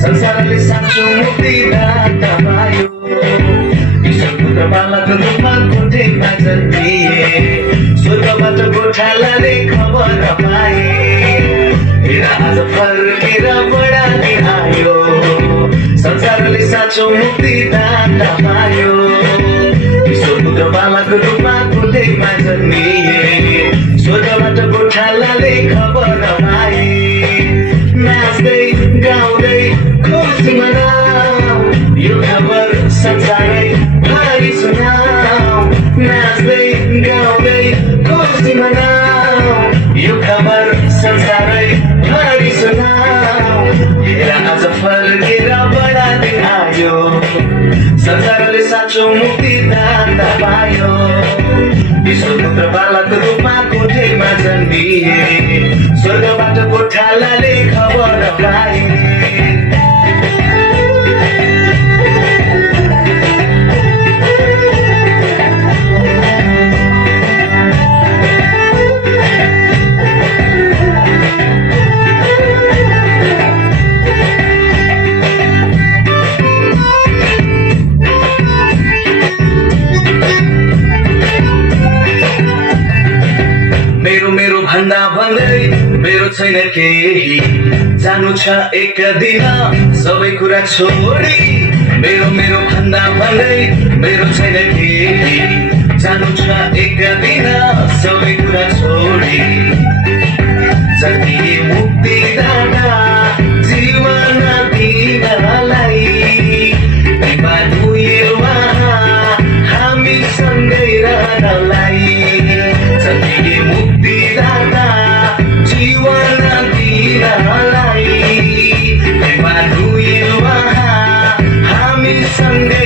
संसारले साँचो मुक्ति दाता पायो। ईश्वरपुत्रबालक रूपमा कोठेमा जन्मिए, स्वर्गबाट गोठालाले खबर पाए। हेरा आज फर्केर बढानी आयो, संसारले साँचो मुक्ति दाता पायो। ईश्वरपुत्रबालक रूपमा कोठेमा जन्मिए, स्वर्गबाट गोठालाले खबर पाए। नाच्दै गाउँदै खुसी मनाऊ, यो खबर संसारै भरि सुनाऊ। नाच्दै गाउँदै खुसी मनाऊ, यो खबर संसारै भरि सुनाऊ। हेर आज फर्केर बढानी आयो, संसारले साँचो मुक्ति दाता पायो। ईश्वरपुत्र बालक रूपमा कोठेमा जन्मिए, स्वर्गबाट गोठालाले खबर पाए। मेरो भन्दा भन्दै मेरो छैन केही, जानु छ एक दिन सबै कुरा छोडी। मेरो भन्दा भन्दै मेरो छैन केही, जानु छ एक दिन सबै कुरा छोडी। जति मुक्ति दाता जीवन दिनलाई, कृपा दुयो हामी सँगै रहनलाई। जति मुक्ति दाता जीवन दिनलाई, कृपा दुयो हामी सँगै